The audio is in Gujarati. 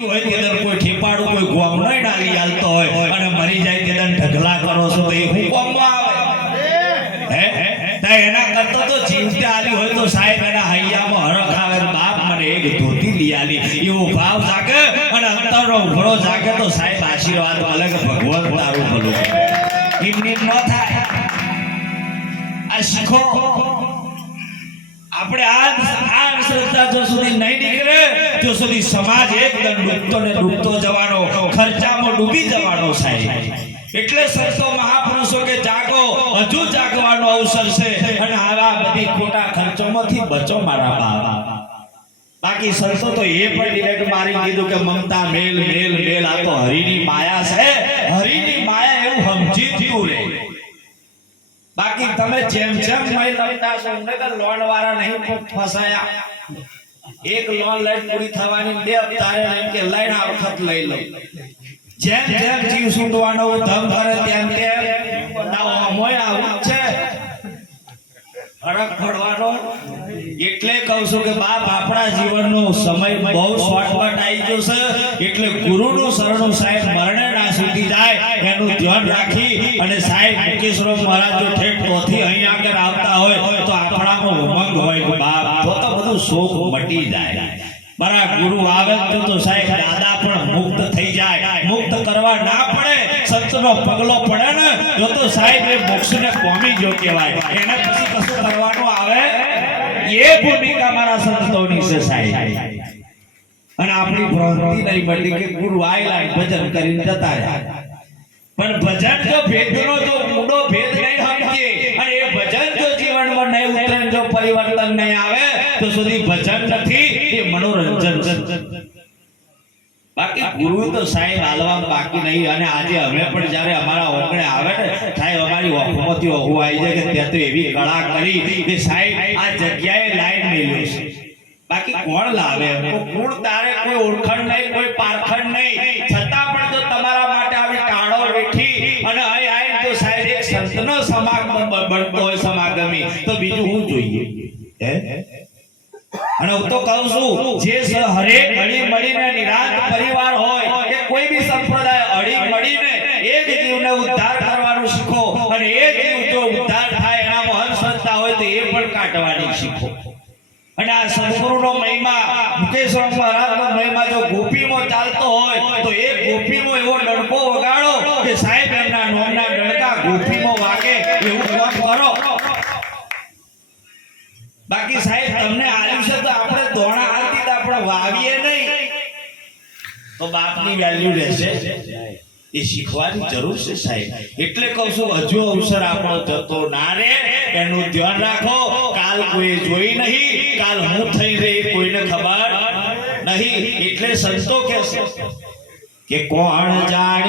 હોય તેદર કોઈ ઠેપાડું કોઈ ગોમ નહીં ડાલી હાલતો હોય અને મરી જાય તેદર ઢગલા કરો છો તો એ હું ગોમમાં આવે હે એના કરતો તો જીવતે આલી હોય તો સાહેબ એના હૈયામાં હરખ આવે બાપ મને એક ધોતી લઈ આલી એવો ભાવ જાગે અને અંતરનો ઉભરો જાગે તો સાહેબ આશીર્વાદ મળે કે ભગવાન તારું ભલું એમની ન થાય આ શીખો આપણે આ શ્રદ્ધા જો સુધી નહીં નીકળે તો સુધી સમાજ એકદમ ડૂબતો જવાનો ખર્ચામાં ડૂબી જવાનો સાહેબ એટલે સંતો મહાપુરુષો કે જાગો હજુ જાગવાનો અવસર છે અને આવા બધી ખોટા ખર્ચોમાંથી બચો મારા બાપ બાકી સંતો તો એ પણ ડિરેક્ટ મારી કીધું કે મમતા મેલ મેલ મેલ આ તો હરિની માયા છે હરિની માયા એવું સમજી તું રે બાકી તમે જેમ જેમ મય લડતા છો ને તો લોન વાળા નહીં ફસાયા એક લોન લઈ પૂરી થવાની બે તારે એમ કે લઈને આ વખત લઈ લો જેમ જેમ જીવ સુંદવાનો ધમ કરે તેમ તેમ મોય આવું છે હરખ પડવાનો એટલે કહું છું કે બાપ આપણા જીવનનો સમય બહુ શોર્ટકટ આવી ગયો છે એટલે ગુરુનું શરણું સાહેબ મરણે ના સુધી જાય એનું ધ્યાન રાખી અને સાહેબ મુકેશરો મહારાજ જો ઠેઠ તોથી અહીં આગળ આવતા હોય તો આપણામાં ઉમંગ હોય કે બાપ તો બધું શોક મટી જાય બરા ગુરુ આવે તો સાહેબ દાદા પણ મુક્ત થઈ જાય મુક્ત કરવા ના પડે સંતનો પગલો પડે ને તો સાહેબ એ મોક્ષને પામી જો કહેવાય એને પછી કશું કરવાનું આવે એ ભૂમિકા મારા સંતોની છે સાહેબ અને આપણી ભ્રાંતિ નહીં મળી કે ગુરુ આયલા ભજન કરીને જતા રહ્યા પણ ભજન જો ભેદનો જો મૂળો ભેદ નહીં સમજે અને એ ભજન જો જીવનમાં નહીં ઉતરે જો પરિવર્તન નહીં આવે તો સુધી ભજન નથી એ મનોરંજન બાકી ગુરુ તો સાહેબ હાલવા બાકી નહીં અને આજે અમે પણ જ્યારે અમારા ઓગણે આવે ને સાહેબ અમારી ઓખમાંથી ઓહુ આવી જાય કે ત્યાં તો એવી કળા કરી કે સાહેબ આ જગ્યાએ લાઈન મેલ્યો છે બાકી કોણ લાવે ગુણ તારે કોઈ ઓળખણ નહીં કોઈ પારખણ નહીં છતાં પણ જો તમારા માટે આવી ટાળો વેઠી અને અહીં આવીને તો સાહેબ એક સંતનો સમાગમ બનતો હોય સમાગમી તો બીજું હું જોઈએ હે અને હું તો કહું છું જે હરેક હળી મળીને નિરાંત પરિવાર હોય કે કોઈ બી સંપ્રદાય હળી મળીને એક જીવને ઉદ્ધાર કરવાનું શીખો અને એ જીવ જો ઉદ્ધાર થાય એના મહાન સંસ્થા હોય તો એ પણ કાઢવાની શીખો અને આ સદગુરુનો મહિમા મુકેશ્વર મહારાજનો મહિમા જો ગોપીમાં ચાલતો હોય તો એ ગોપીમાં એવો ડણકો વગાડો કે સાહેબ એમના નોમના ડણકા ગોપીમાં વાગે એવું કામ કરો બાકી સાહેબ તમને આલ્યું છે તો આપણે દોણા હાલતી તો આપણે વાવીએ નહીં તો બાપની વેલ્યુ રહેશે એ શીખવાની જરૂર છે સાહેબ એટલે કહું છું હજુ અવસર આપણો જતો ના રે એનું ધ્યાન રાખો કાલ કોઈ જોઈ નહીં કાલ હું થઈ રહી કોઈને ખબર નહીં એટલે સંતો કે કોણ જાણે